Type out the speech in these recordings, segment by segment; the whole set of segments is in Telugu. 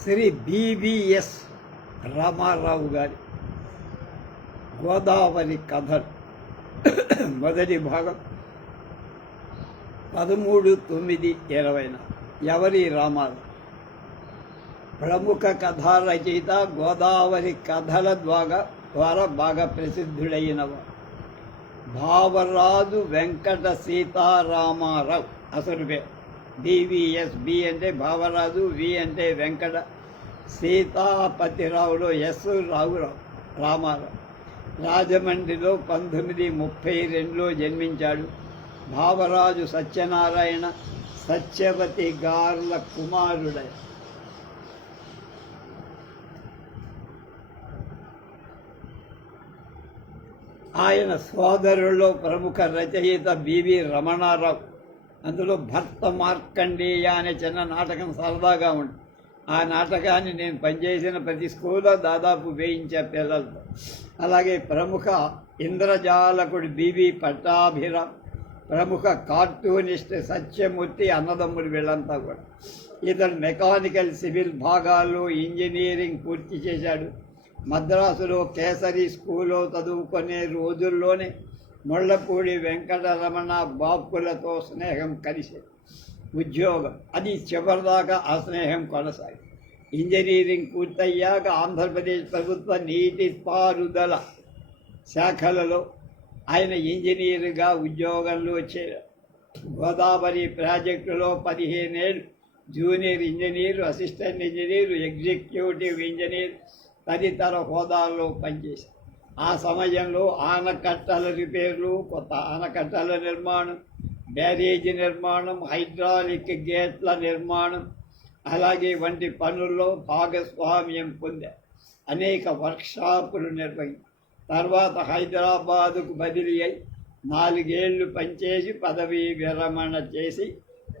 శ్రీ బివిఎస్ రామారావు గారి గోదావరి కథలు మొదటి భాగం 13/9/20. ఎవరి రామారావు? ప్రముఖ కథా రచయిత, గోదావరి కథల ద్వారా బాగా ప్రసిద్ధుడైనవాడు భావరాజు వెంకట సీతారామారావు. అసలు పేరు బివిఎస్. బి అంటే భావరాజు, వి అంటే వెంకట, సీతాపతిరావులో ఎస్, రామారావు. రాజమండ్రిలో 1932లో జన్మించాడు. భావరాజు సత్యనారాయణ, సత్యవతి గార్ల కుమారుడై. ఆయన సోదరుల్లో ప్రముఖ రచయిత బివి రమణారావు. అందులో భర్త మార్కండేయ అనే చిన్న నాటకం సరదాగా ఉంది. ఆ నాటకాన్ని నేను పనిచేసిన ప్రతి స్కూల్లో దాదాపు వేయించే పిల్లలతో. అలాగే ప్రముఖ ఇంద్రజాలకుడు బివి పట్టాభిరామ్, ప్రముఖ కార్టూనిస్ట్ సత్యమూర్తి, అన్నదమ్ములు వీళ్ళంతా కూడా. ఇతడు మెకానికల్, సివిల్ భాగాల్లో ఇంజనీరింగ్ పూర్తి చేశాడు. మద్రాసులో కేసరి స్కూల్లో చదువుకునే రోజుల్లోనే ముళ్ళపూడి వెంకటరమణ బాపులతో స్నేహం కలిసి ఉద్యోగం, అది చివరిదాకా ఆ స్నేహం కొనసాగి. ఇంజనీరింగ్ పూర్తయ్యాక ఆంధ్రప్రదేశ్ ప్రభుత్వ నీటిపారుదల శాఖలలో ఆయన ఇంజనీరుగా ఉద్యోగంలో చేరారు. గోదావరి ప్రాజెక్టులో 15 ఏళ్ళు junior engineer, assistant engineer, executive engineer తదితర హోదాల్లో పనిచేశారు. ఆ సమయంలో ఆనకట్టల రిపేర్లు, కొత్త ఆనకట్టల నిర్మాణం, బ్యారేజీ నిర్మాణం, హైడ్రాలిక్ గేట్ల నిర్మాణం అలాగే వంటి పనుల్లో భాగస్వామ్యం పొందారు. అనేక వర్క్షాపులు నిర్వహించారు. తర్వాత హైదరాబాదుకు బదిలీ అయి 4 ఏళ్ళు పనిచేసి పదవీ విరమణ చేసి,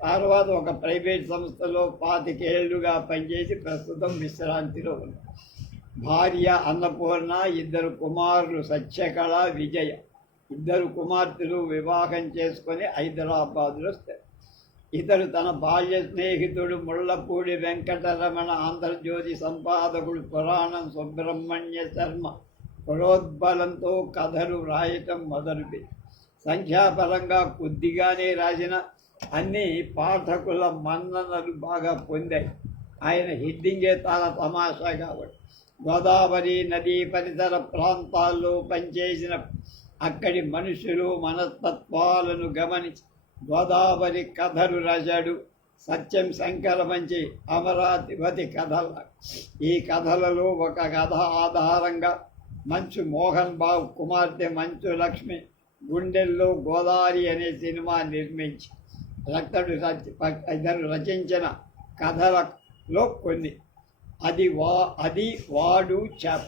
తర్వాత ఒక ప్రైవేట్ సంస్థలో 25 ఏళ్లుగా పనిచేసి ప్రస్తుతం విశ్రాంతిలో ఉన్నారు. భార్య అన్నపూర్ణ, 2 కుమారులు సత్యకళ, విజయ. 2 కుమార్తెలు వివాహం చేసుకొని హైదరాబాదులో స్థిరం. ఇతడు తన బాల్య స్నేహితుడు ముళ్ళపూడి వెంకటరమణ, ఆంధ్రజ్యోతి సంపాదకుడు పురాణం సుబ్రహ్మణ్య శర్మ ప్రోద్బలంతో కథలు రాయటం మొదలుపెట్టి సంఖ్యాపరంగా కొద్దిగానే రాసిన అన్ని పాఠకుల మన్ననలు బాగా పొందాయి. ఆయన హెడ్డింగే చాలా తమాషా కాబట్టి గోదావరి నదీ పరిసర ప్రాంతాల్లో పనిచేసిన అక్కడి మనుషులు మనస్తత్వాలను గమనించి గోదావరి కథలు రాశాడు. సత్యం శంకర మంచి అమరావతి కథల. ఈ కథలలో ఒక కథ ఆధారంగా మంచు మోహన్ బాబు కుమార్తె మంచు లక్ష్మి గుండెల్లో గోదావరి అనే సినిమా నిర్మించి ఇద్దరు రచించిన కథలలో కొన్ని. అది వాడు చేప,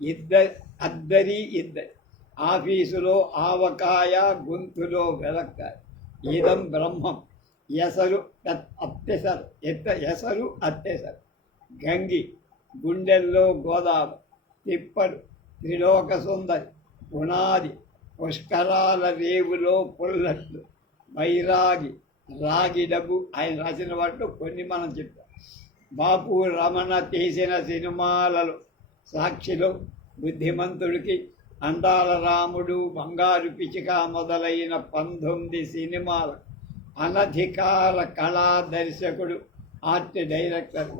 ఇద్దరి ఆఫీసులో ఆవకాయ, గొంతులో వెలక్కాయ, ఇదం బ్రహ్మం, ఎసరు అత్తెసరు, గంగి, గుండెల్లో గోదావరి, తిప్పడు, త్రిలోక సుందరి, పునాది, పుష్కరాల రేవులో పుల్లట్లు, వైరాగి, రాగి డబ్బు. ఆయన రాసిన వాటిలో కొన్ని మనం చెప్పాం. బాపు రమణ తీసిన సినిమాలలో సాక్షిలో, బుద్ధిమంతుడికి, అందాల రాముడు, బంగారు పిచిక మొదలైన 19 సినిమాల అనధికార కళా దర్శకుడు, ఆర్ట్ డైరెక్టర్.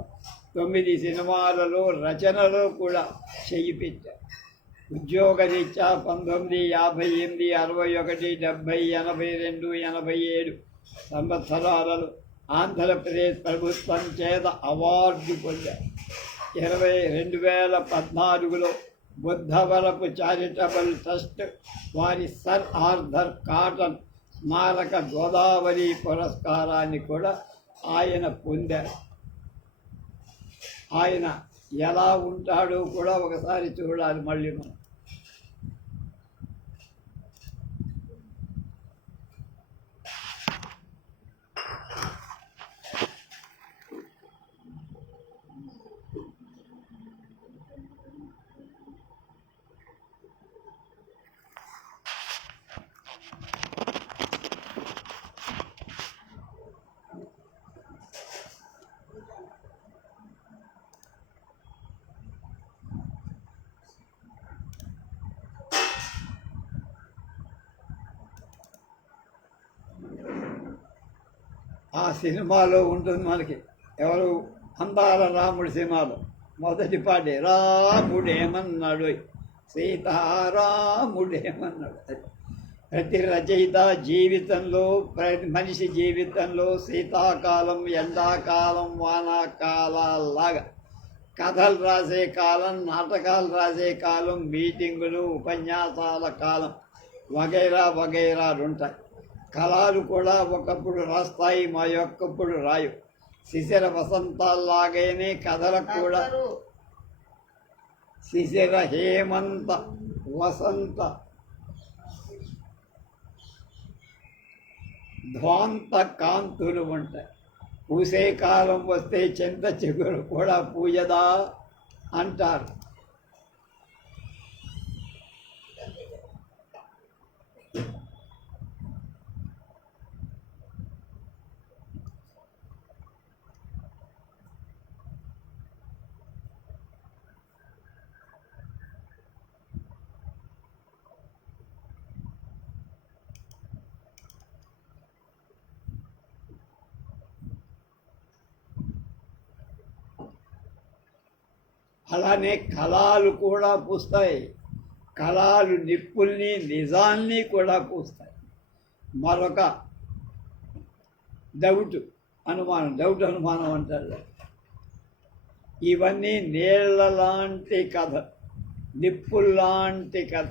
9 సినిమాలలో రచనలో కూడా చేయి పెట్టారు. ఉద్యోగరీత్యా 1958, 61, 70, 82, 87 సంవత్సరాలలో ఆంధ్రప్రదేశ్ ప్రభుత్వం చేత అవార్డు పొందారు. 2014లో బుద్ధవరపు చారిటబుల్ ట్రస్ట్ వారి సర్ ఆర్థర్ కాటన్ స్మారక గోదావరి పురస్కారాన్ని కూడా ఆయన పొందారు. ఆయన ఎలా ఉంటాడో కూడా ఒకసారి చూడాలి మళ్ళీ మనం. సినిమాలో ఉంటుంది మనకి. ఎవరు? అందాల రాముడి సినిమాలో మొదటి పాటే రాముడేమన్నాడు, సీతారాముడేమన్నాడు. ప్రతి రచయిత జీవితంలో, మనిషి జీవితంలో శీతాకాలం, ఎండాకాలం, వానాకాలాల్లాగా కథలు రాసే కాలం, నాటకాలు రాసే కాలం, మీటింగులు, ఉపన్యాసాల కాలం వగైరా వగైరాలు ఉంటాయి. కళలు కూడా ఒకప్పుడు రాస్తాయి, మా యొక్కప్పుడు రాయు. శిశిర వసంతాల్లాగానే కథలకు కూడా శిశిర హేమంత వసంత ధ్వాంత కాంతులు ఉంటాయి. పూసే కాలం వస్తే చింత చిగురు కూడా పూజదా అంటారు. అలానే కళలు కూడా పూస్తాయి. కళలు నిప్పుల్ని, నిజాల్ని కూడా పూస్తాయి. మరొక డౌట్ అనుమానం అంటారు. ఇవన్నీ నీళ్ళ లాంటి కథ, నిప్పుల్లాంటి కథ.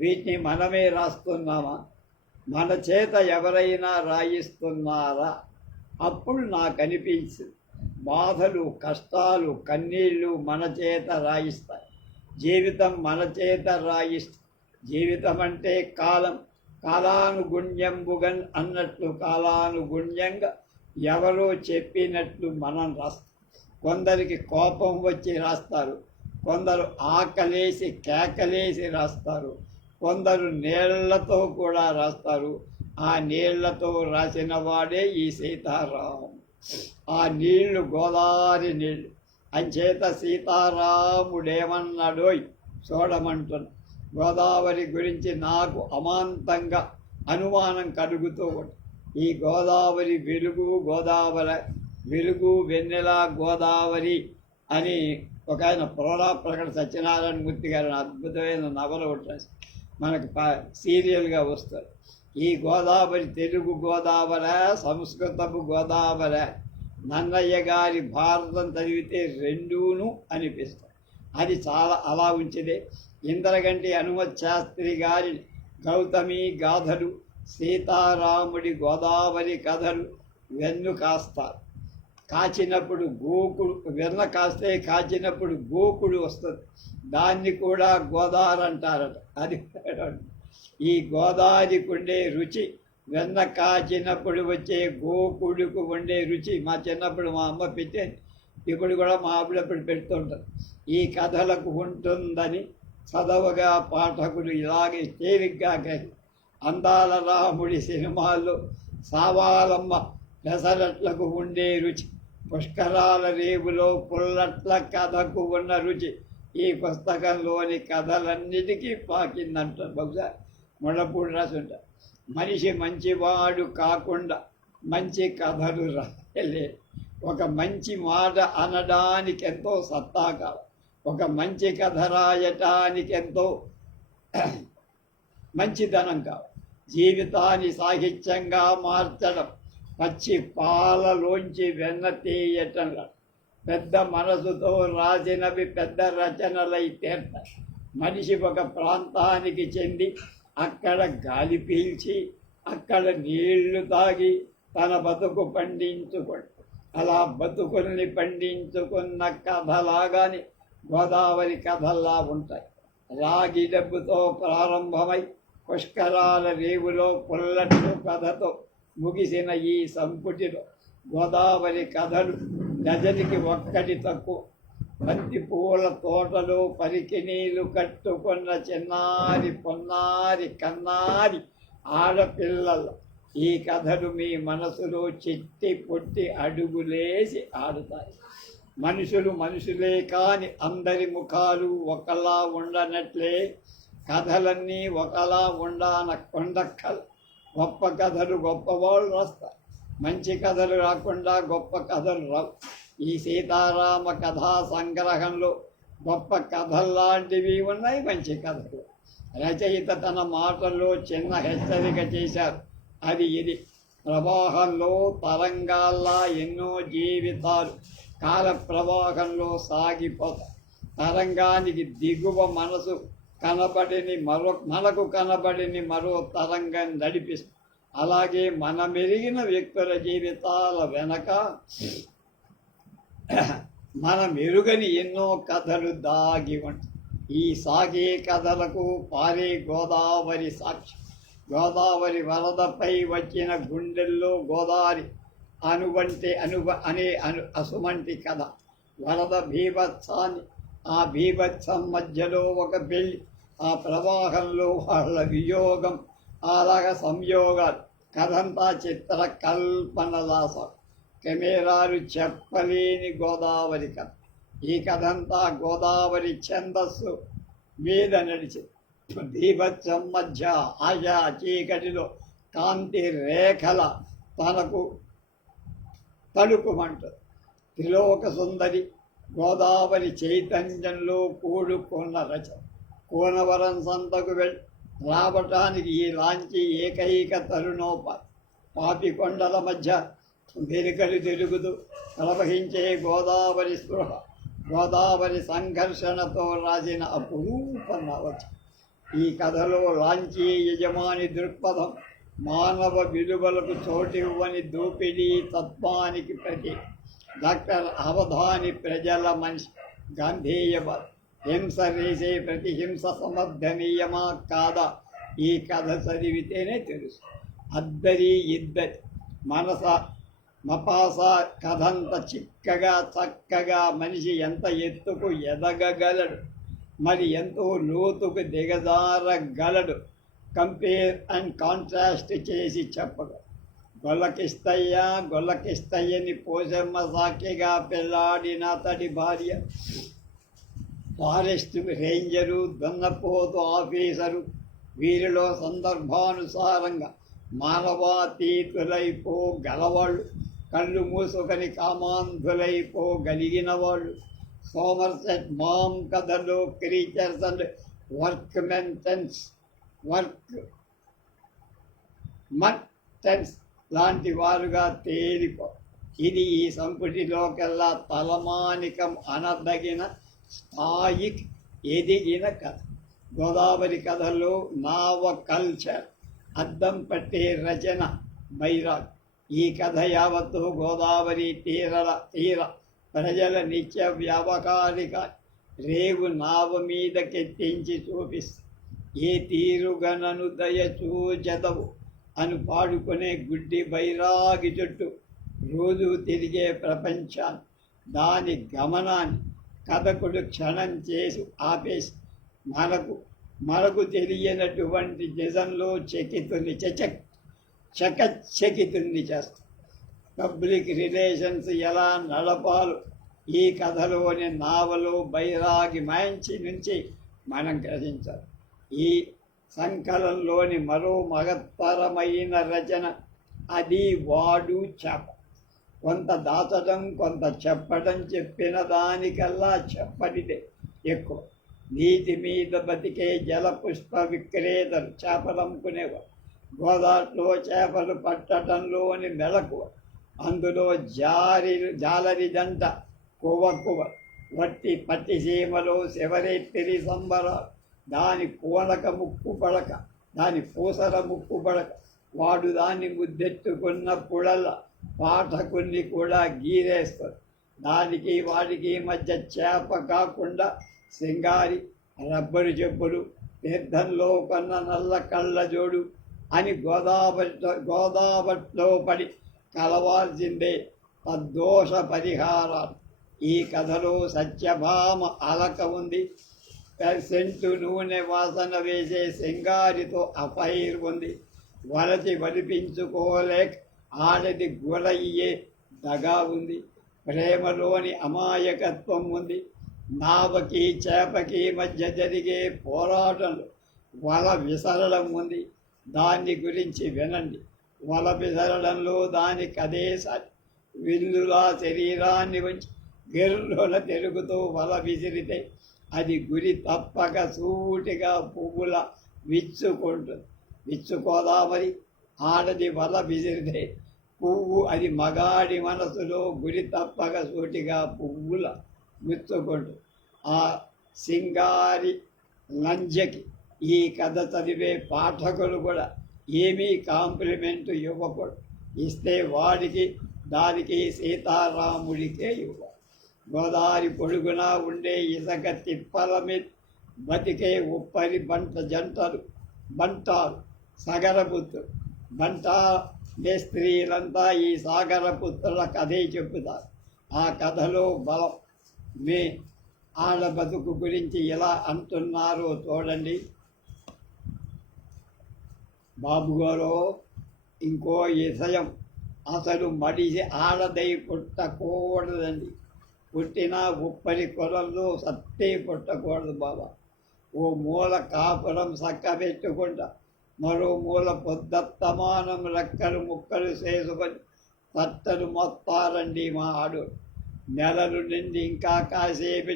వీటిని మనమే రాస్తున్నామా? మన చేత ఎవరైనా రాయిస్తున్నారా? అప్పుడు నాకు అనిపించింది, బాధలు, కష్టాలు, కన్నీళ్ళు మన చేత రాయిస్తాయి. జీవితం మన చేత రాయిస్తాయి. జీవితం అంటే కాలం, కాలానుగుణ్యంబుగన్ అన్నట్లు కాలానుగుణ్యంగా ఎవరో చెప్పినట్లు మనం రాస్తాం. కొందరికి కోపం వచ్చి రాస్తారు, కొందరు ఆకలేసి కేకలేసి రాస్తారు, కొందరు నీళ్లతో కూడా రాస్తారు. ఆ నీళ్లతో రాసిన వాడే ఈ సీతారామం. ఆ నీళ్లు గోదావరి నీళ్లు. అంచేత సీతారాముడేమన్నాడోయ్ చూడమంటున్నా. గోదావరి గురించి నాకు అమాంతంగా అనుమానం కలుగుతూ ఉంటుంది. ఈ గోదావరి వెలుగు వెన్నెల గోదావరి అని ఒక ఆయన ప్రకట సత్యనారాయణ మూర్తి గారి అద్భుతమైన నవల ఉంటుంది, మనకు సీరియల్గా వస్తుంది. ఈ గోదావరి తెలుగు గోదావరి, సంస్కృతపు గోదావరి. నన్నయ్య గారి భారతం చదివితే రెండూను అనిపిస్తాయి. అది చాలా అలా ఉంచిదే. ఇంద్రగంటి హనుమత్ శాస్త్రి గారి గౌతమి గాథలు, సీతారాముడి గోదావరి కథలు వెన్ను కాస్తారు. కాచినప్పుడు గోకుడు, వెన్న కాస్తే కాచినప్పుడు గోకుడు వస్తుంది. దాన్ని కూడా గోదావరి అంటారట. అది ఈ గోదావరికి ఉండే రుచి, వెన్న కాచినప్పుడు వచ్చే గోకుడుకు ఉండే రుచి మా చిన్నప్పుడు మా అమ్మ పెట్టేది. ఇప్పుడు కూడా మా ఆవిడప్పుడు పెడుతుంటారు. ఈ కథలకు ఉంటుందని చదవగా పాఠకులు ఇలాగే తేలిగ్గా గ్రహి. అందాల రాముడి సినిమాల్లో సావాలమ్మ పెసరట్లకు ఉండే రుచి, పుష్కరాల రేవులో పుల్లట్ల కథకు ఉన్న రుచి ఈ పుస్తకంలోని కథలన్నిటికీ పాకిందంటారు. బహుశా ముళ్ళపూడి రాసి ఉంటారు. మనిషి మంచివాడు కాకుండా మంచి కథలు రాయలే. ఒక మంచి మాట అనడానికి ఎంతో సత్తా కావాలి. ఒక మంచి కథ రాయటానికి ఎంతో మంచితనం కావాలి. జీవితాన్ని సాహిత్యంగా మార్చడం, పచ్చి పాలలోంచి వెన్న తీయటం, పెద్ద మనసుతో రాసినవి పెద్ద రచనలై తీర్తాయి. మనిషి ఒక ప్రాంతానికి చెంది అక్కడ గాలి పీల్చి అక్కడ నీళ్లు తాగి తన బతుకు పండించుకోండి. అలా బతుకుల్ని పండించుకున్న కథలాగానే గోదావరి కథల్లా ఉంటాయి. రాగి డబ్బుతో ప్రారంభమై పుష్కరాల రేవులో పుల్లట్లు కథతో ముగిసిన ఈ సంపుటిలో గోదావరి కథలు డజనికి ఒక్కటి తక్కువ. బంతి పూల తోటలో పరికినీలు కట్టుకున్న చిన్నారి పొన్నారి కన్నారి ఆడపిల్లల ఈ కథలు మీ మనసులో చెట్టి పొట్టి అడుగులేసి ఆడుతాయి. మనుషులే కాని అందరి ముఖాలు ఒకలా ఉండనట్లే కథలన్నీ ఒకలా ఉండక్కల. గొప్ప కథలు గొప్పవాళ్ళు రాస్తారు. మంచి కథలు రాకుండా గొప్ప కథలు రావు. ఈ సీతారామ కథా సంగ్రహంలో గొప్ప కథల్లాంటివి ఉన్నాయి, మంచి కథలు. రచయిత తన మాటల్లో చిన్న హెచ్చరిక చేశారు. అది ఇది: ప్రవాహంలో తరంగాల్లా ఎన్నో జీవితాలు కాల ప్రవాహంలో సాగిపోతాయి. తరంగానికి దిగువ మనకు కనబడిని మరో తరంగం నడిపిస్తుంది. అలాగే మనమెరిగిన వ్యక్తుల జీవితాల వెనక మనం ఎరుగని ఎన్నో కథలు దాగి ఉంటాయి. ఈ సాగే కథలకు పారే గోదావరి సాక్షి. గోదావరి వరదపై వచ్చిన గుండెల్లో గోదావరి అసుమంటి కథ. వరద బీభత్సాన్ని, ఆ బీభత్సం మధ్యలో ఒక పెళ్ళి, ఆ ప్రవాహంలో వాళ్ళ వియోగం, అలాగ సంయోగాలు. కథంతా చిత్ర కల్పనలాస. కెమెరాలు చెప్పలేని గోదావరి కథ. ఈ కథంతా గోదావరి ఛందస్సు మీద నడిచింది. బీభత్సం మధ్య ఆశా చీకటిలో కాంతి రేఖల తనకు తడుకుమంటుంది. త్రిలోక సుందరి గోదావరి చైతన్యంలో కూడుకున్న రచన. కోనవరం సంతకు రావటానికి ఈ లాంచి ఏకైక తరుణోపాధి. పాపికొండల మధ్య వెలుకలు తిరుగుతూ ప్రవహించే గోదావరి స్పృహ, గోదావరి సంఘర్షణతో రాసిన అపురూప నవచ. ఈ కథలో లాంచీ యజమాని దృక్పథం మానవ విలువలకు చోటివ్వని దోపిడీ తత్వానికి ప్రతీక. డాక్టర్ అవధాని ప్రజల మనిషి, గాంధేయవాది. హింస రేసే ప్రతిహింస సమర్థనీయమా కాదా ఈ కథ చదివితేనే తెలుసు. అద్దరి ఇద్దరి మనస మపాస కథంత చక్కగా మనిషి ఎంత ఎత్తుకు ఎదగగలడు, మరి ఎంతో లోతుకు దిగజారగలడు. కంపేర్ అండ్ కాంట్రాస్ట్ చేసి చెప్పగలడు. గొల్లకిస్తయ్యని పోషమ్మ సాక్షిగా పెళ్లాడిన అతడి భార్య, ఫారెస్ట్ రేంజరు, దున్నపోతు ఆఫీసరు. వీరిలో సందర్భానుసారంగా మానవాతీతులైపోగలవాళ్ళు, కళ్ళు మూసుకొని కామాంధులైపోగలిగిన వాళ్ళు. సోమర్సెట్ మామ్ కథలో క్రీచర్స్ అండ్ వర్క్మెన్స్ లాంటి వారుగా తేలిపో. ఇది ఈ సంపుటిలోకెల్లా తలమానికం అనదగిన స్థాయికి ఎదిగిన కథ. గోదావరి కథలో నావ కల్చర్ అద్దం పట్టే రచన బైరాగ్. ఈ కథ యావత్తు గోదావరి తీర ప్రజల నిత్య వ్యావహారిక రేవు నావ మీదకెత్తించి చూపిస్తుంది. ఏ తీరుగనను దయచూచెదవు అని పాడుకునే గుడ్డి బైరాగి చుట్టూ రోజు తిరిగే ప్రపంచాన్ని, దాని గమనాన్ని కథకుడు క్షణం చేసి ఆపేసి మనకు తెలియనటువంటి నిజంలో చకచకితుని చేస్తాం. పబ్లిక్ రిలేషన్స్ ఎలా నడపాలో ఈ కథలోని నావలో బైరాగి మంచి నుంచి మనం గ్రహించాలి. ఈ సంకలంలోని మరో మహత్తరమైన రచన అది వాడు చేప. కొంత దాచడం, కొంత చెప్పడం. చెప్పిన దానికల్లా చెప్పనిదే ఎక్కువ. నీటి మీద బతికే జలపుష్ప విక్రేతలు చేపలమ్ముకునేవారు. గోదావరిలో చేపలు పట్టడంలోని మెలకువ, అందులో జాలరి జంట కువ్వ వట్టి పట్టిసీమలో శివరేత్రి సంబరాలు. దాని పూనక ముక్కు పడక, దాని పూసల ముక్కు పడక, వాడు దాన్ని ముద్దెట్టుకున్నప్పుడల్లా పాఠకుల్ని కూడా గీరేస్తారు. దానికి వాడికి మధ్య చేప కాకుండా సింగారి, రబ్బరు తీర్థంలో కొన్న నల్ల కళ్ళ జోడు అని గోదావరిలో పడి కలవాల్సిందే తద్దోష పరిహారాలు. ఈ కథలో సత్యభామ అలక ఉంది. సెంటు నూనె వాసన వేసే సింగారితో అఫైర్ ఉంది. వలచి వలిపించుకోలేక ఆడది గురయ్యే దగా ఉంది. ప్రేమలోని అమాయకత్వం ఉంది. నావకి చేపకి మధ్య జరిగే పోరాటంలో వల విసరడం ఉంది. దాన్ని గురించి వినండి. వల విసరడంలో దానికి అదే విల్లులా శరీరాన్ని ఉంచి గెర్రున తిరుగుతూ వల విసిరితే అది గురి తప్పక సూటిగా పువ్వుల విచ్చుకుంటుంది. విచ్చుకోదామని ఆడది వల విసిరితే పువ్వు అది మగాడి మనసులో గురి తప్పక సూటిగా పువ్వుల విచ్చుకుంటుంది. ఆ సింగారి లంజకి ఈ కథ చదివే పాఠకులు కూడా ఏమీ కాంప్లిమెంట్ ఇవ్వకూడదు. ఇస్తే వాడికి దానికి సీతారాముడికే ఇవ్వాలి. గోదావరి పొడుగున ఉండే ఇసుక తిప్పల మీద బతికే ఉప్పరి బంటారు సగరపుత్రులు. బంటా స్త్రీలంతా ఈ సాగరపుత్రుల కథే చెబుతారు. ఆ కథలో బలం మీ ఆడ బతుకు గురించి ఎలా అంటున్నారో చూడండి. బాబుగారు, ఇంకో విషయం, అసలు మడిసి ఆడదై పుట్టకూడదండి. పుట్టిన ఉప్పరి కొలంలో సత్తే పుట్టకూడదు బాబా. ఓ మూల కాపురం చక్కబెట్టుకుంటా, మరో మూల పొద్దత్తమానం రెక్కలు ముక్కలు చేసుకొని తట్టలు మొత్తారండి మా ఆడు. నెలలు నిండి ఇంకా కాసేపు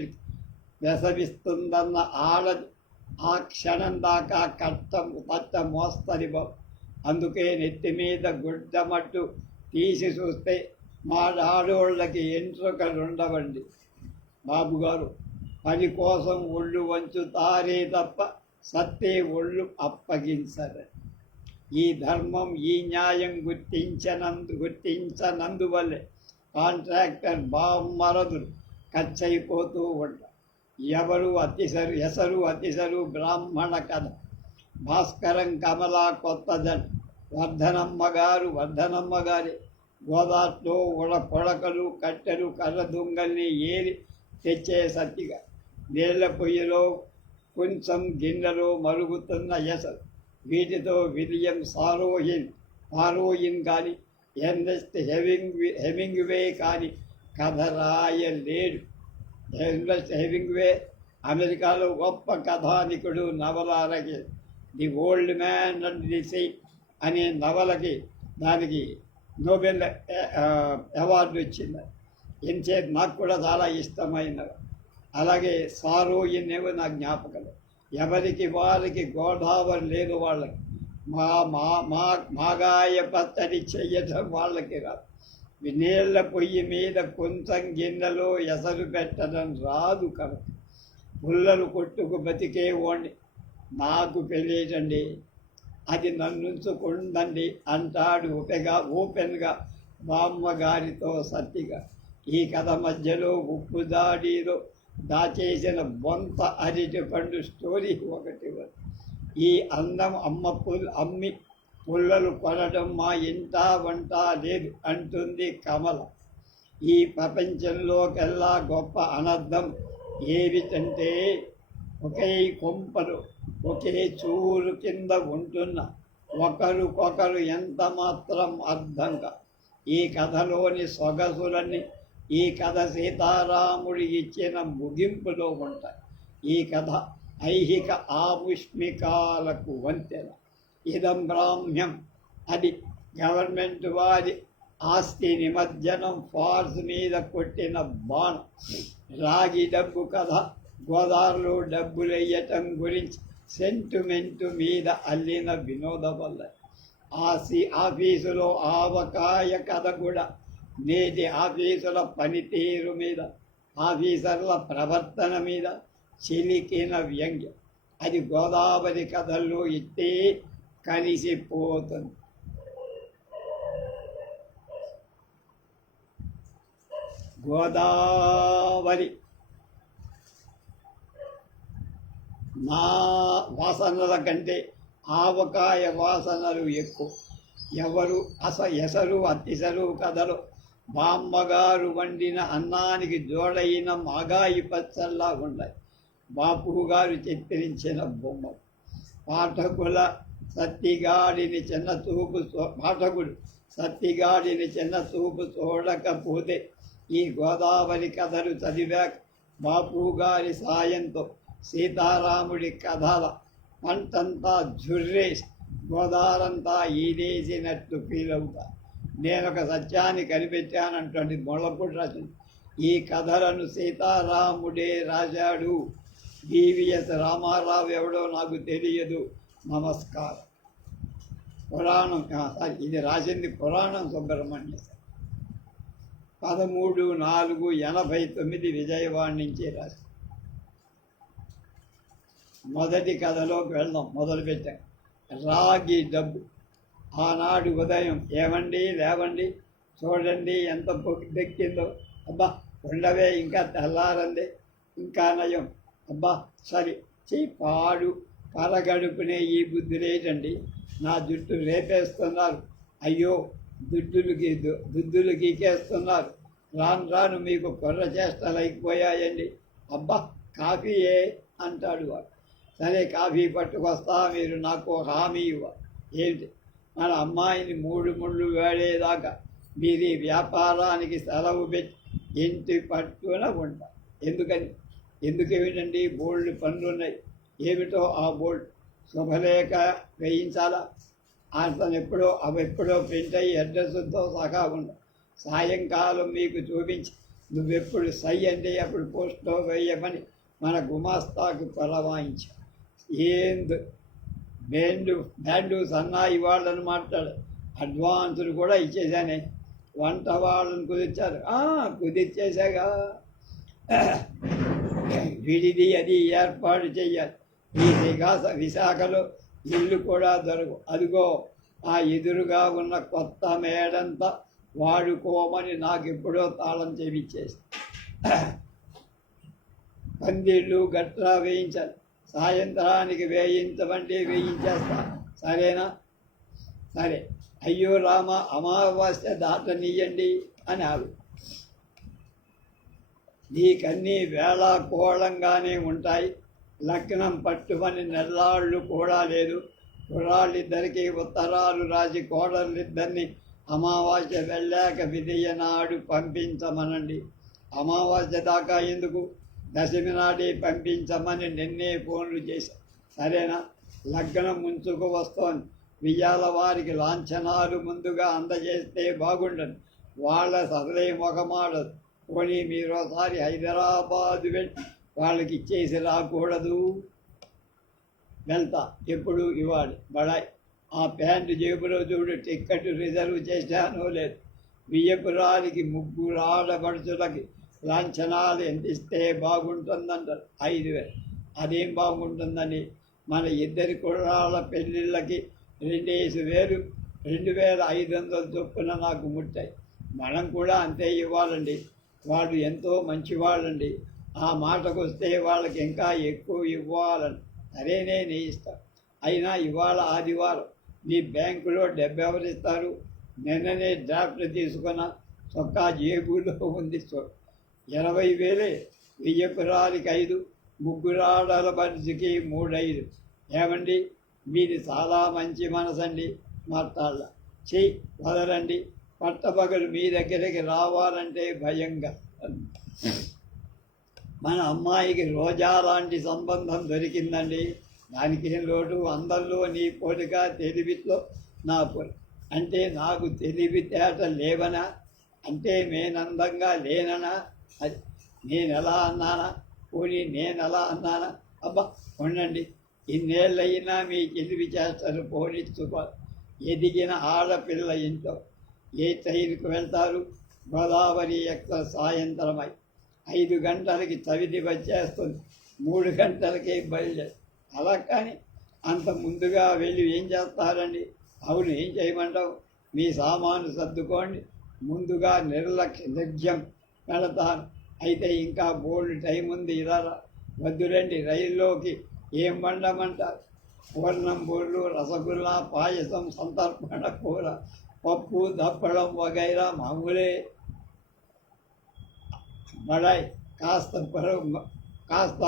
వ్యసవిస్తుందన్న ఆడది ఆ క్షణం దాకా తట్ట మోస్తది బాబు. అందుకే నెత్తి మీద గుడ్డమట్టు తీసి చూస్తే మా ఆడోళ్ళకి ఎంట్రుకలుండవండి. బాబుగారు, పని కోసం ఒళ్ళు వంచుతారే తప్ప సత్తే ఒళ్ళు అప్పగించరు. ఈ ధర్మం ఈ న్యాయం గుర్తించనందువల్లే కాంట్రాక్టర్ బామ్మరదులు ఖర్చయిపోతూ ఉంటారు. ఎసరు అతిసరు బ్రాహ్మణ కథ. భాస్కరం కమలా కొత్తదన్ వర్ధనమ్మ గారి గోదాట్లో పొడకలు కట్టెలు కర్ర దుంగల్ని ఏరి తెచ్చే సత్తిగా నీళ్ల పొయ్యిలో కొంచెం గిన్నెలో మరుగుతున్న ఎసరు. వీటితో విలియం సారోయిన్ కానీ ఎర్నెస్ట్ హెమింగ్వే కానీ కథ రాయలేడు. ఎర్నెస్ట్ హెమింగ్వే అమెరికాలో గొప్ప కథానికుడు, నవల రచయిత. The old man and the sea అనే నవలకి దానికి నోబెల్ అవార్డు వచ్చింది. ఎంతసేపు నాకు కూడా చాలా ఇష్టమైనవి. అలాగే సారోయిన్ ఏమో నా జ్ఞాపకాలు. ఎవరికి వారికి గోదావరి లేదు వాళ్ళకి. మాగాయ పచ్చడి చెయ్యటం వాళ్ళకి రాదు. నీళ్ల పొయ్యి మీద కొంచెం గిన్నెలో ఎసరు పెట్టడం రాదు కనుక పుల్లలు కొట్టుకు బతికే ఓండి. నాకు పెళ్ళేటండి, అది నన్నుంచుకుందండి అంటాడు ఓపెన్గా బామ్మగారితో సత్తిగా. ఈ కథ మధ్యలో ఉప్పు దాడిలో దాచేసిన బొంత అరటి పండు స్టోరీ ఒకటి. ఈ అందం అమ్మి పుల్లలు కొనడం మా ఇంట వంట లేదు అంటుంది కమల. ఈ ప్రపంచంలోకెల్లా గొప్ప అనర్థం ఏమిటంటే ఒకే కొంపలు ఒకే చూరు కింద ఉంటున్న ఒకరికొకరు ఎంత మాత్రం అర్థంగా. ఈ కథలోని సొగసులన్నీ ఈ కథ సీతారాముడి ఇచ్చిన ముగింపులో ఉంటాయి. ఈ కథ ఐహిక ఆముష్మికాలకు వంతెన. ఇదం బ్రాహ్మ్యం, అది గవర్నమెంట్ వారి ఆస్తి నిమజ్జనం ఫార్స్ మీద కొట్టిన బాణం. రాగి డబ్బు కథ గోదావరిలో డబ్బులెయ్యటం గురించి సెంటిమెంటు మీద అల్లిన వినోద వల్ల. ఆఫీసులో ఆవకాయ కథ కూడా నేటి ఆఫీసుల పనితీరు మీద, ఆఫీసర్ల ప్రవర్తన మీద చిలికిన వ్యంగ్యం. అది గోదావరి కథల్లో ఇట్టే కలిసిపోతుంది. గోదావరి నా వాసనల కంటే ఆవకాయ వాసనలు ఎక్కువ. ఎసరు అతిసరు కథలో బామ్మగారు వండిన అన్నానికి జోడైన మాగాయి పచ్చల్లా ఉన్నాయి. బాపు గారు చిత్రించిన బొమ్మలు. పాఠకుడు సత్తిగాడిని చిన్న చూపు చూడకపోతే ఈ గోదావరి కథలు చదివాక బాపు గారి సాయంతో సీతారాముడి కథల పంటంతా జుర్రేసి గోదావరంతా ఈదేసినట్టు ఫీల్ అవుతా. నేను ఒక సత్యాన్ని కనిపెట్టానంటుంది మొళ్ళపూడి రచన. ఈ కథలను సీతారాముడే రాశాడు. డివిఎస్ రామారావు ఎవడో నాకు తెలియదు. నమస్కారం. పురాణం ఇది రాసింది పురాణం సుబ్రహ్మణ్య 13/4/89 విజయవాడ నుంచి రాసి. మొదటి కథలోకి వెళ్దాం. మొదలుపెట్టాం. రాగి డబ్బు. ఆనాడు ఉదయం ఏమండి లేవండి, చూడండి ఎంత దెక్కిందో. అబ్బా ఉండవే, ఇంకా తెల్లారంది, ఇంకా నయం. అబ్బా సరి పాడు పరగడుపునే ఈ బుద్ధులేటండి. నా జుట్టు రేపేస్తున్నారు. అయ్యో దుద్దులు గీకేస్తున్నారు. రాను రాను మీకు కొర్ర చేష్టలైపోయాయండి. అబ్బా కాఫీయే అంటాడు వాడు. సరే కాఫీ పట్టుకొస్తా, మీరు నాకు హామీ ఇవ్వాలి. ఏంటి? మన అమ్మాయిని 3 ముళ్ళు వేడేదాకా మీరు ఈ వ్యాపారానికి సెలవు పెట్టి ఇంటి పట్టున ఉంటా. ఎందుకు ఏమిటండి? బోల్డ్ పనులు ఉన్నాయి. ఏమిటో ఆ బోల్డ్? శుభలేఖ వేయించాలా? అతను ఎప్పుడో ప్రింట్ అయ్యి అడ్రస్తో సహా ఉండ. సాయంకాలం మీకు చూపించి నువ్వెప్పుడు సై అంటే అప్పుడు పోస్ట్లో వేయమని మన గుమాస్తాకు పొలవాయించా. బ్యాండు సన్నాయి వాళ్ళని మాట్లాడు. అడ్వాన్సులు కూడా ఇచ్చేసానే. వంట వాళ్ళని కుదిర్చేసాగా. విడిది అది ఏర్పాటు చెయ్యాలి. ఈ విశాఖలో ఇల్లు కూడా దొరకవు. అదిగో ఆ ఎదురుగా ఉన్న కొత్త మేడంతా వాడుకోమని నాకు ఎప్పుడో తాళం చేయించేసి. పందిళ్ళు గట్రా వేయించాలి. సాయంత్రానికి వేయించమంటే వేయించేస్తా. సరేనా? సరే. అయ్యో రామ, అమావాస్య దాటనీయండి అని ఆవిడ. నీకన్నీ వేళ కోళంగానే ఉంటాయి. లగ్నం పట్టుమని నెల్లాళ్ళు కూడా లేదు. కుర్రాళ్ళిద్దరికీ ఉత్తరాలు రాసి కోడళ్ళిద్దరిని అమావాస్య వెళ్ళాక విధియనాడు పంపించమనండి. అమావాస్య దాకా ఎందుకు? దశమి నాడే పంపించమని నిన్నే ఫోన్లు చేశా. సరేనా? లగ్నం ముంచుకు వస్తోంది. వియ్యాల వారికి లాంఛనాలు ముందుగా అందజేస్తే బాగుండదు. వాళ్ళ సదలే మొగమాడదు. పోనీ మీరోసారి హైదరాబాదు వెళ్ళి వాళ్ళకి ఇచ్చేసి రాకూడదు? వెళ్తా. ఎప్పుడు? ఇవ్వాలి. బడాయి. ఆ ప్యాంటు జేబులో చూడు, టిక్కెట్ రిజర్వ్ చేశానో లేదు. వియ్యపురానికి 3 ఆడపడుచులకి లాంఛనాలు ఎంత ఇస్తే బాగుంటుందంటారు? 5,000. అదేం బాగుంటుందని? మన ఇద్దరి కుర్రాళ్ళ పెళ్ళిళ్ళకి 2,000 2,500 చొప్పున నాకు ముట్టాయి. మనం కూడా అంతే ఇవ్వాలండి. వాళ్ళు ఎంతో మంచివాళ్ళండి. ఆ మాటకు వస్తే వాళ్ళకి ఇంకా ఎక్కువ ఇవ్వాలని. సరేనే, నీ ఇష్టం. అయినా ఇవాళ ఆదివారం. మీ బ్యాంకులో 70 ఎవరు ఇస్తారు? నిన్ననే డ్రాఫ్ట్ తీసుకున్న చొక్కా జేబులో ఉంది. 20,000. వియ్యపురాలికి 5, 3 ఆడల మనిషికి 3,500. ఏమండి, మీది చాలా మంచి మనసండి. మాట్లాడాల. వదలండి. పట్టపగలు మీ దగ్గరికి రావాలంటే భయంగా. మన అమ్మాయికి రోజా లాంటి సంబంధం దొరికిందండి. దానికి ఏం లోటు? అందరిలో నీ పోలిక, తెలివితో నా పోలి. అంటే నాకు తెలివితేట లేవనా? అంటే నేనందంగా లేననా? అది నేనెలా అన్నానా? పోనీ నేనెలా అన్నానా? అబ్బా ఉండండి. ఇన్నేళ్ళయినా మీ తెలివి చేస్తారు పోలీసు. ఎదిగిన ఆడపిల్ల ఇంట్లో ఏ ట్రైన్కి వెళ్తారు? గోదావరి ఎక్స్ప్రెస్ సాయంత్రమై 5 గంటలకి చవితి వచ్చేస్తుంది. 3 గంటలకే బయలుదేరి. అలా కానీ అంత ముందుగా వెళ్ళి ఏం చేస్తారండి? అవును, ఏం చేయమంటావు? మీ సామాను సర్దుకోండి. ముందుగా నిర్లక్ష్యం పెడతాను. అయితే ఇంకా బోల్డ్ టైం ఉంది. ఇలా వద్దురండి. రైల్లోకి ఏం వండమంటారు? పూర్ణం బూర్లు, రసగుల్లా, పాయసం, సంతర్పణ కూర, పప్పు, దప్పడం వగైరా మామూలే. బడాయి. కాస్త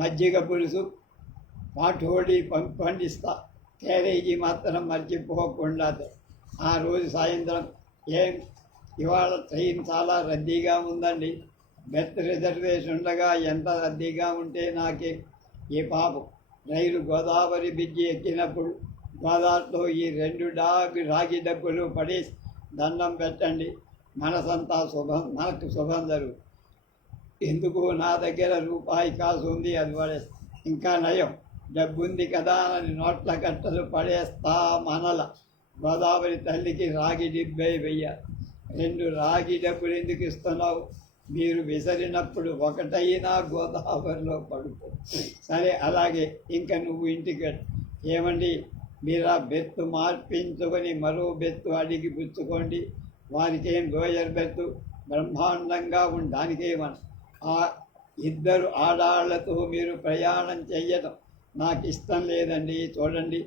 మజ్జిగ పులుసు, పాటోడి పండిస్తా. క్యారేజీ మాత్రం మర్చిపోకుండా. ఆ రోజు సాయంత్రం ఇవాళ ట్రైన్ చాలా రద్దీగా ఉందండి. బెర్త్ రిజర్వేషన్ ఉండగా ఎంత రద్దీగా ఉంటే నాకే ఏ పాపం. రైలు గోదావరి బ్రిడ్జి ఎక్కినప్పుడు గోదావరిలో ఈ 2 రాగి డబ్బులు పడేసి దండం పెట్టండి. మనసంతా మనకు శుభం జరుగు. ఎందుకు నా దగ్గర రూపాయి కాసు ఉంది, అది పడేస్తా. ఇంకా నయం, డబ్బు ఉంది కదా అని నోట్ల కట్టలు పడేస్తా మనల. గోదావరి తల్లికి రాగి డిబ్బై వెయ్యాలి. 2 రాగి డబ్బులు ఎందుకు ఇస్తున్నావు? మీరు విసరినప్పుడు ఒకటైనా గోదావరిలో పడుకో. సరే అలాగే, ఇంకా నువ్వు ఇంటికి ఏమండి మీరు ఆ బెత్తు మార్పించుకొని మరో బెత్తు అడిగి పుచ్చుకోండి. వారికేం లోయర్ బెత్తు బ్రహ్మాండంగా ఉండడానికేమని. ఆ 2 ఆడాళ్లతో మీరు ప్రయాణం చెయ్యడం నాకు ఇష్టం లేదండి. చూడండి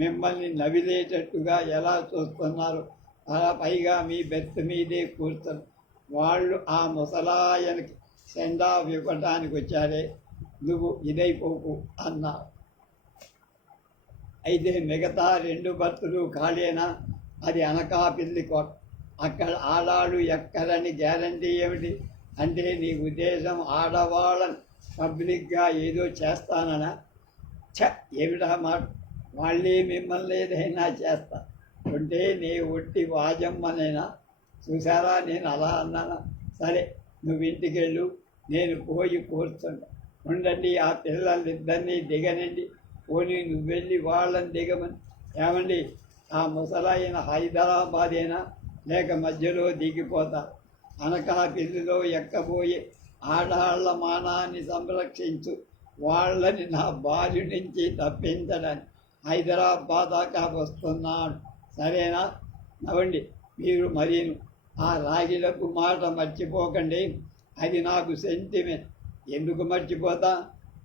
మిమ్మల్ని నవిలేటట్టుగా ఎలా చూస్తున్నారు. అలా పైగా మీ బెత్తు మీదే కూర్చొని వాళ్ళు ఆ ముసలాయనకి సెండా ఇవ్వటానికి వచ్చారే, నువ్వు ఇదైపోకు అన్నావు. అయితే మిగతా 2 బర్తులు ఖాళీనా? అది అనకాపల్లి కోట. అక్కడ ఆడాళ్ళు ఎక్కరని గ్యారంటీ ఏమిటి? అంటే నీ ఉద్దేశం ఆడవాళ్ళని పబ్లిక్గా ఏదో చేస్తాననా? ఏమిటా మాట? వాళ్ళే మిమ్మల్ని ఏదైనా చేస్తా ఉంటే నీ ఒట్టి వాజమ్మనైనా. చూసారా నేను అలా అన్నానా? సరే నువ్వు ఇంటికి వెళ్ళు, నేను పోయి కూర్చుంటా. ఉండండి, ఆ పిల్లలిద్దరినీ దిగనండి. పోనీ నువ్వు వెళ్ళి వాళ్ళని దిగమని. ఏమండి ఆ ముసలాయన హైదరాబాదేనా లేక మధ్యలో దిగిపోతా? అనకాపల్లిలో ఎక్కబోయే ఆడాళ్ల మానాన్ని సంరక్షించు. వాళ్ళని నా బారి నుంచి తప్పించడానికి హైదరాబాద్ దాకా వస్తున్నాడు. సరేనా? నవ్వండి మీరు మరీను. ఆ రాగిలకు మాట మర్చిపోకండి. అది నాకు సెంటిమెంట్. ఎందుకు మర్చిపోతా?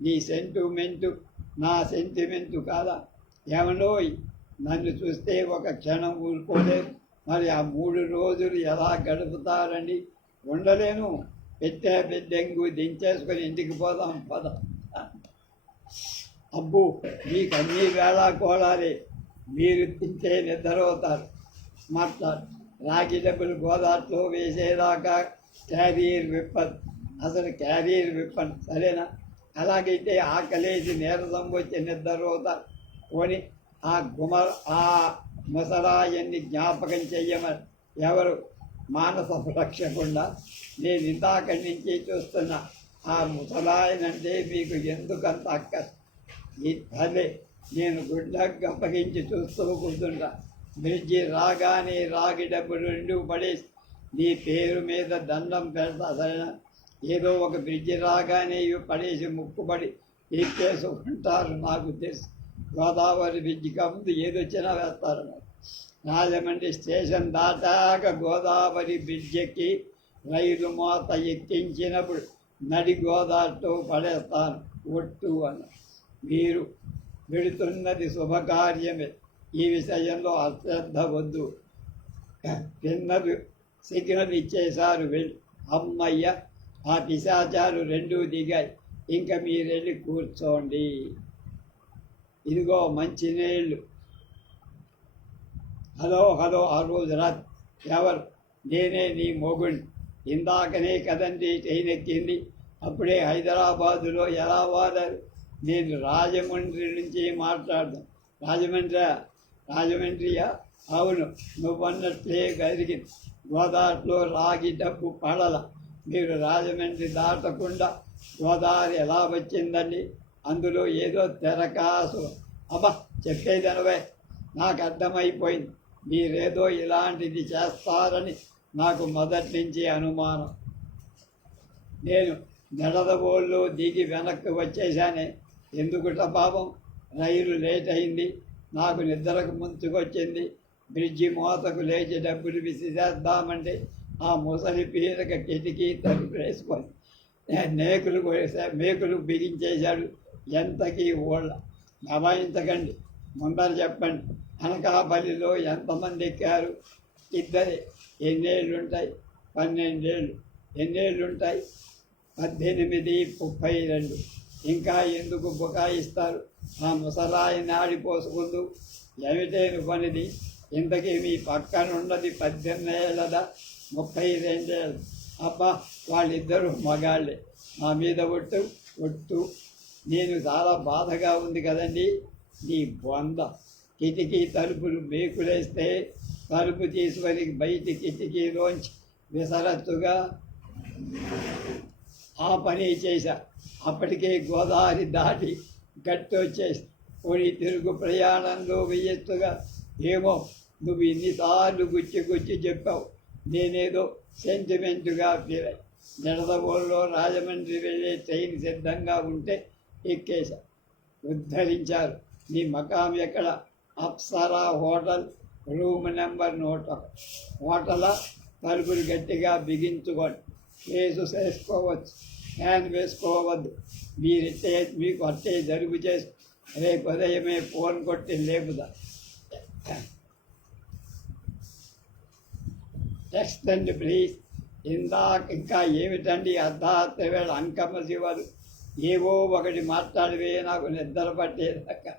నీ సెంటిమెంటు నా సెంటిమెంటు కాదా? ఏమనోయ్, నన్ను చూస్తే ఒక క్షణం ఊరుకోలేదు. మరి ఆ 3 రోజులు ఎలా గడుపుతారండి? ఉండలేను. పెద్దెంగు దించేసుకొని ఇంటికి పోదాం పద. అబ్బో మీకు అన్ని వేళ కోలాలి. మీరు తింటే నిద్రపోతారు. మాట్లాడు. రాగి డబ్బులు గోదావరిలో వేసేదాకా క్యారియర్ విప్పదు. అసలు క్యారియర్ విప్పను. సరేనా? అలాగైతే ఆకలేసి నీరసం వచ్చి నిద్రపోతారు. పోని ఆ ముసలాయన్ని జ్ఞాపకం చెయ్యమని ఎవరు? మానస రక్షకుండా నేను ఇందాకడి నుంచి చూస్తున్నా. ఆ ముసలాయనంటే మీకు ఎందుకంత అక్కస్? ఈ తల్లి నేను గుడ్లకు అప్పగించి చూస్తూ కూర్చుంటా. బ్రిడ్జి రాగానే రాగి డబ్బులు 2 పడేసి నీ పేరు మీద దండం పెడతా. సరేనా? ఏదో ఒక బ్రిడ్జి రాగానే ఇవి పడేసి ముక్కుపడి తీర్చేసుకుంటారు. నాకు తెలుసు. గోదావరి బ్రిడ్జికి ముందు ఏదొచ్చినా వేస్తారు. రాజమండ్రి స్టేషన్ దాటాక గోదావరి బ్రిడ్జికి రైలు మోత ఎక్కించినప్పుడు నడి గోదావరితో పడేస్తాను ఒట్టు అన్న. మీరు వెళుతున్నది శుభకార్యమే. ఈ విషయంలో అశ్రద్ధ వద్దు. సిగ్నల్ ఇచ్చేశారు. వెళ్ళి అమ్మయ్య, ఆ పిశాచాలు 2 దిగాయి. ఇంకా మీరు వెళ్ళి కూర్చోండి. ఇదిగో మంచినీళ్ళు. హలో ఆ రోజు రాత్రి ఎవరు? నేనే నీ మొగుణ్ణి. ఇందాకనే కదండి ట్రైన్ ఎక్కింది. అప్పుడే హైదరాబాదులో ఎలా వాడారు? నేను రాజమండ్రి నుంచి మాట్లాడదాం. రాజమండ్రియా? అవును, నువ్వన్నట్లే జరిగింది. గోదావరిలో రాగి డబ్బు పడల. మీరు రాజమండ్రి దాటకుండా గోదావరి ఎలా వచ్చిందండి? అందులో ఏదో తెరకాసు. అబ్బా చెప్పేదనవే, నాకు అర్థమైపోయింది. మీరేదో ఇలాంటిది చేస్తారని నాకు మొదటి నుంచి అనుమానం. నేను నెడదవోళ్ళు దిగి వెనక్కి వచ్చేసానే. ఎందుకుట పాపం? రైలు లేట్ అయింది. నాకు నిద్రకు ముంచుకొచ్చింది. బ్రిడ్జి మోతకు లేచి డబ్బులు విసిరేద్దామంటే ఆ ముసలి పీరక కిటికీ తలుపు వేసుకొని మేకులు బిగించేశాడు. ఎంతకీ ఊళ్ళ దబాయించకండి. ముందర చెప్పండి. అనకాపల్లిలో ఎంతమంది ఎక్కారు? 2. ఎన్నేళ్ళుంటాయి? 12 ఏళ్ళు. ఎన్నేళ్ళుంటాయి? 18, 32. ఇంకా ఎందుకు బుకాయిస్తారు? ఆ ముసలాయిని ఆడిపోసుకుందు. ఏమిటేను పనిది? ఇంతకీ మీ పక్కనున్నది 18 ఏళ్ళదా 32 ఏళ్ళు? అబ్బా వాళ్ళిద్దరూ మగాళ్ళే. నా మీద ఒట్టు. నేను చాలా బాధగా ఉంది కదండి. నీ బొంద కిటికీ తలుపులు మేకులేస్తే తలుపు తీసుకొని బయటి కిటికీలోంచి విసరత్తుగా ఆ పని చేశా. అప్పటికే గోదావరి దాటి గట్టొచ్చేసి పోనీ తిరుగు ప్రయాణంలో వెయ్యెత్తుగా ఏమో నువ్వు ఇన్నిసార్లు గుచ్చి చెప్పావు. నేనేదో సెంటిమెంటుగా ఫీల్ అయ్యి నిడదవోళ్ళలో రాజమండ్రి వెళ్ళే ట్రైన్ సిద్ధంగా ఉంటే ఎక్కేశా. ఉద్ధరించారు. నీ మకాం ఎక్కడ? Apsara hotel, room number 101. Hotel తలుపులు గట్టిగా బిగించుకోండి. కేసు చేసుకోవచ్చు, ఫ్యాన్ వేసుకోవద్దు. మీకు అట్టే జరుగు చేసి రేపు ఉదయమే ఫోన్ కొట్టి లేపుదా. టెక్స్ట్ అండి ప్లీజ్. ఇంకా ఏమిటండి అర్ధరాత్రి వేళ అంకమ్మ శివాలు ఏవో ఒకటి మాట్లాడివే, నాకు నిద్ర పట్టేదాకా.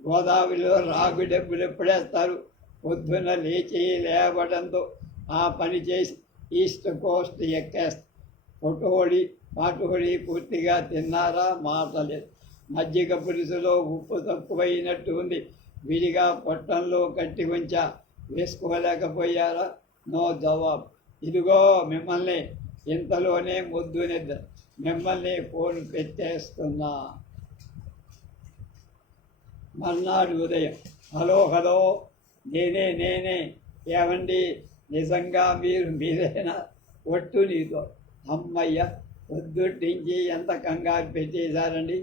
గోదావరిలో రాగు డబ్బులు ఎప్పుడేస్తారు? పొద్దున్న లేచి లేవడంతో ఆ పని చేసి ఈస్ట్ కోస్ట్ ఎక్కేస్తారు. పాటోడి పూర్తిగా తిన్నారా? మాటలేదు. మజ్జిగ పులుసులో ఉప్పు తక్కువైనట్టు ఉంది. విడిగా పొట్టంలో కట్టి ఉంచా, వేసుకోలేకపోయారా? నో జవాబు. ఇదిగో మిమ్మల్ని, ఇంతలోనే ముద్దు నిద్ర. మిమ్మల్ని ఫోన్ పెట్టేస్తున్నా. మర్నాడు ఉదయం, హలో, నేనే. ఏమండి, నిజంగా మీరేనా? ఒట్టు నీతో. అమ్మయ్య, పొద్దుటించి ఎంత కంగారు పెట్టేశారండి.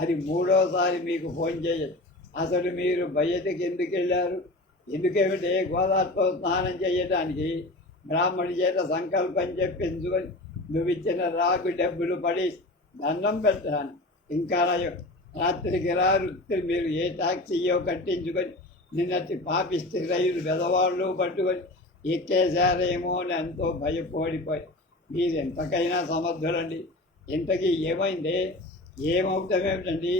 అది 3వసారి మీకు ఫోన్ చేయదు. అసలు మీరు బయటకి ఎందుకు వెళ్ళారు? ఎందుకేమిటి? గోదావరితో స్నానం చేయడానికి. బ్రాహ్మణి చేత సంకల్పం చెప్పించుకొని నువ్విచ్చిన రాగు డబ్బులు పడి దండం పెట్టాను. ఇంకా రాత్రికి మీరు ఏ టాక్సీయో కట్టించుకొని నిన్నటి పాపిస్తే రైలు వెదవాళ్ళు పట్టుకొని ఎక్కేశారేమో అని ఎంతో భయపడిపోయి. మీరు ఎంతకైనా సమర్థులండి. ఇంతకీ ఏమైంది? ఏమవుతామేమిటండి?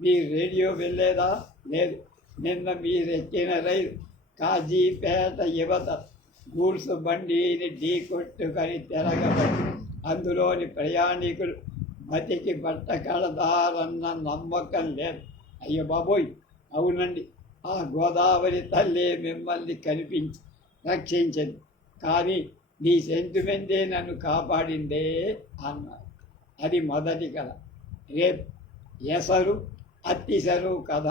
మీ రేడియో వెళ్ళేదా? లేదు. నిన్న మీరు ఎక్కిన రైలు కాజీపేట యువత గూడ్స్ బండిని ఢీ కొట్టుకొని తిరగబడి అందులోని ప్రయాణికులు బతికి బట్ట కడదారన్న నమ్మకం లేదు. అయ్యో బాబోయ్, అవునండి, ఆ గోదావరి తల్లి మిమ్మల్ని కనిపించి రక్షించింది. కానీ నీ సెంటిమెంటే నన్ను కాపాడిందే అన్నారు. అది మొదటి కథ. రేపు ఎసరు అత్తిసరు కథ.